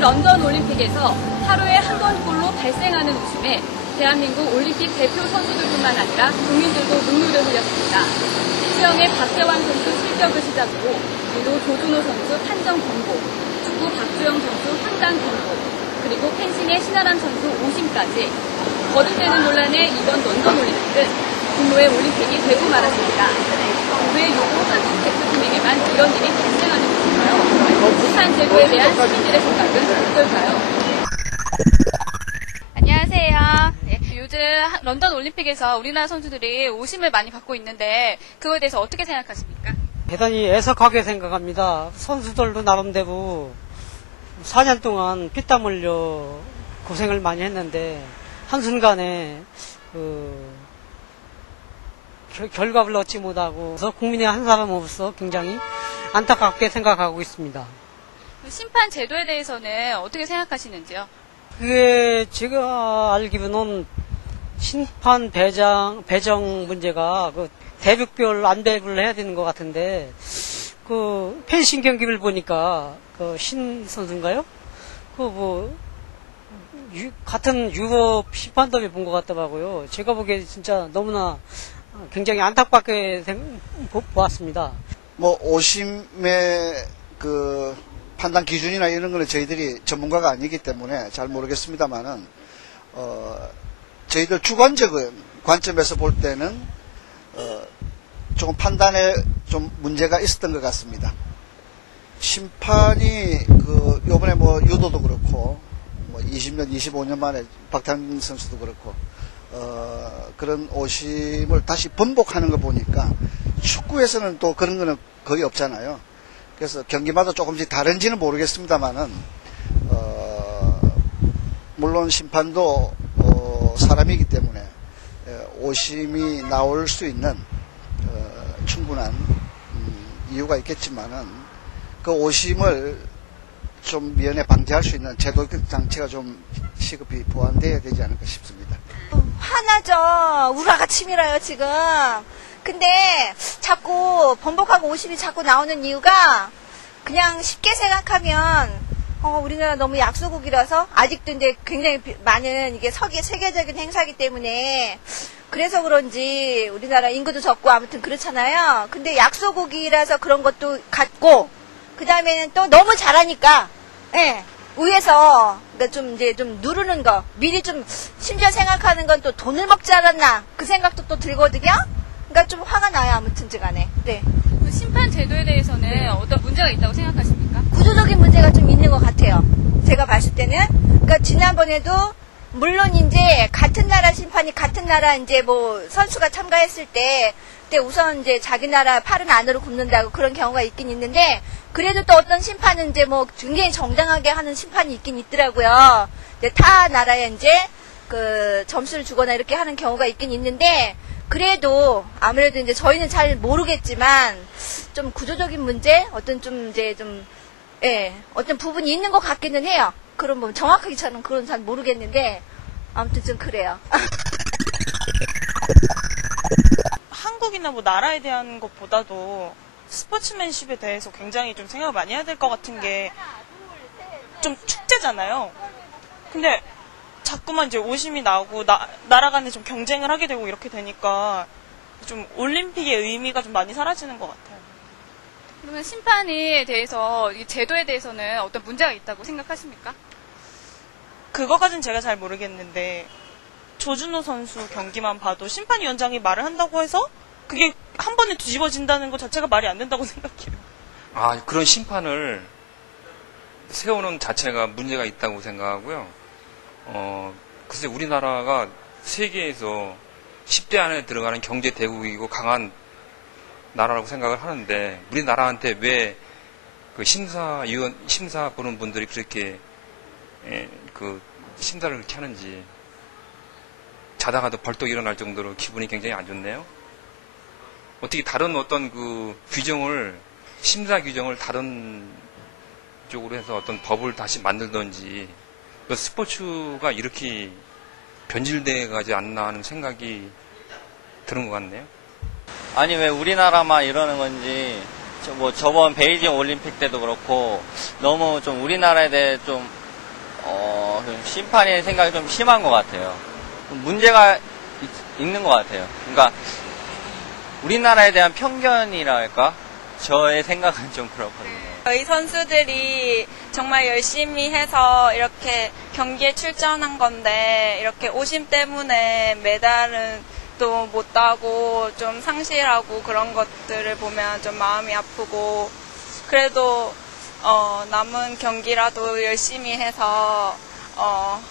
런던 올림픽에서 하루에 한 번꼴로 발생하는 웃음에 대한민국 올림픽 대표 선수들뿐만 아니라 국민들도 눈물을 흘렸습니다. 수영의 박재환 선수 실격을 시작으로 유도 조준호 선수 판정 경고, 축구 박주영 선수 황당 경고, 그리고 펜싱의 신아람 선수 오심까지 거듭되는 논란에 이번 런던 올림픽은 분노의 올림픽이 되고 말았습니다. 왜 유독 한국 대표팀에게만 이런 일이 발생하는 것일까요? 심판 제도에 대한 시민들의 생각은 어떨까요? 안녕하세요. 네, 요즘 런던 올림픽에서 우리나라 선수들이 오심을 많이 받고 있는데 그거에 대해서 어떻게 생각하십니까? 대단히 애석하게 생각합니다. 선수들도 나름대로 4년 동안 피땀 흘려 고생을 많이 했는데 한순간에 결과를 얻지 못하고 국민의 한 사람으로서 굉장히 안타깝게 생각하고 있습니다. 심판 제도에 대해서는 어떻게 생각하시는지요? 그게 제가 알기로는 심판 배정 문제가 대륙별 안배를 해야 되는 것 같은데 펜싱 경기를 보니까 신 선수인가요? 같은 유럽 심판답에 본 것 같더라고요. 제가 보기에 진짜 너무나 굉장히 안타깝게 보았습니다. 오심의 판단 기준이나 이런 거는 저희들이 전문가가 아니기 때문에 잘 모르겠습니다만은, 저희들 주관적인 관점에서 볼 때는, 조금 판단에 좀 문제가 있었던 것 같습니다. 심판이 요번에 유도도 그렇고 20년, 25년 만에 박태환 선수도 그렇고 그런 오심을 다시 번복하는 거 보니까 축구에서는 또 그런 거는 거의 없잖아요. 그래서 경기마다 조금씩 다른지는 모르겠습니다만은 물론 심판도 사람이기 때문에 오심이 나올 수 있는 충분한 이유가 있겠지만은 그 오심을 좀 미연에 방지할 수 있는 제도적 장치가 좀 시급히 보완되어야 되지 않을까 싶습니다. 화나죠. 우라가 치밀어요 지금. 근데 자꾸 번복하고 오심이 자꾸 나오는 이유가 그냥 쉽게 생각하면 우리나라 너무 약소국이라서 아직도 이제 굉장히 많은 이게 세계적인 행사이기 때문에 그래서 그런지 우리나라 인구도 적고 아무튼 그렇잖아요. 근데 약소국이라서 그런 것도 같고 그 다음에는 또 너무 잘하니까 위에서 그러니까 좀 누르는 거 미리 좀 심지어 생각하는 건 또 돈을 먹지 않았나 그 생각도 또 들거든요. 그러니까 좀 화가 나요 아무튼지 간에. 네. 심판 제도에 대해서는 어떤 문제가 있다고 생각하십니까? 구조적인 문제가 좀 있는 것 같아요. 제가 봤을 때는. 그러니까 지난번에도 물론 이제 같은 나라 심판이 같은 나라 이제 선수가 참가했을 때 그때 우선 이제 자기 나라 팔은 안으로 굽는다고 그런 경우가 있긴 있는데 그래도 또 어떤 심판은 이제 굉장히 정당하게 하는 심판이 있긴 있더라고요. 이제 타 나라에 이제 점수를 주거나 이렇게 하는 경우가 있긴 있는데 그래도 아무래도 이제 저희는 잘 모르겠지만 좀 구조적인 문제 어떤 어떤 부분이 있는 것 같기는 해요. 그럼 정확하게 저는 그건 잘 모르겠는데 아무튼 좀 그래요. 한국이나 나라에 대한 것보다도 스포츠맨십에 대해서 굉장히 좀 생각을 많이 해야 될 것 같은 게 좀 축제잖아요. 근데 자꾸만 이제 오심이 나오고 나라 간에 좀 경쟁을 하게 되고 이렇게 되니까 좀 올림픽의 의미가 좀 많이 사라지는 것 같아요. 그러면 심판에 대해서 이 제도에 대해서는 어떤 문제가 있다고 생각하십니까? 그거까진 제가 잘 모르겠는데 조준호 선수 경기만 봐도 심판위원장이 말을 한다고 해서 그게 한 번에 뒤집어진다는 것 자체가 말이 안 된다고 생각해요. 그런 심판을 세우는 자체가 문제가 있다고 생각하고요. 글쎄 우리나라가 세계에서 10대 안에 들어가는 경제 대국이고 강한 나라라고 생각을 하는데 우리나라한테 왜 심사 보는 분들이 그렇게 심사를 그렇게 하는지 자다가도 벌떡 일어날 정도로 기분이 굉장히 안 좋네요. 어떻게 다른 어떤 규정을 심사 규정을 다른 쪽으로 해서 어떤 법을 다시 만들던지 스포츠가 이렇게 변질돼 가지 않나 하는 생각이 드는 것 같네요. 아니 왜 우리나라만 이러는 건지 저번 베이징 올림픽 때도 그렇고 너무 좀 우리나라에 대해 좀 좀 심판의 생각이 좀 심한 것 같아요. 문제가 있는 것 같아요. 그러니까 우리나라에 대한 편견이랄까? 저의 생각은 좀 그렇거든요. 저희 선수들이 정말 열심히 해서 이렇게 경기에 출전한 건데 이렇게 오심 때문에 메달은 또 못 따고 좀 상실하고 그런 것들을 보면 좀 마음이 아프고 그래도 남은 경기라도 열심히 해서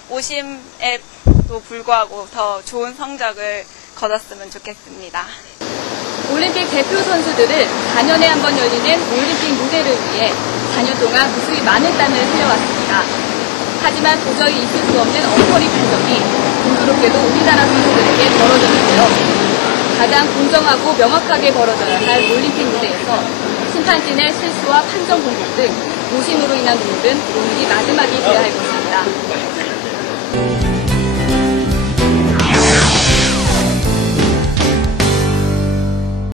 오심에도 불구하고 더 좋은 성적을 거뒀으면 좋겠습니다. 올림픽 대표 선수들은 4년에 한 번 열리는 올림픽 무대를 위해 4년 동안 무수히 많은 땀을 흘려왔습니다. 하지만 도저히 있을 수 없는 엉터리 판정이 공교롭게도 우리나라 선수들에게 벌어졌는데요. 가장 공정하고 명확하게 벌어져야 할 올림픽 무대에서 심판진의 실수와 판정 공격 등 오심으로 인한 오늘은 오늘이 마지막이 되어야 할 것입니다.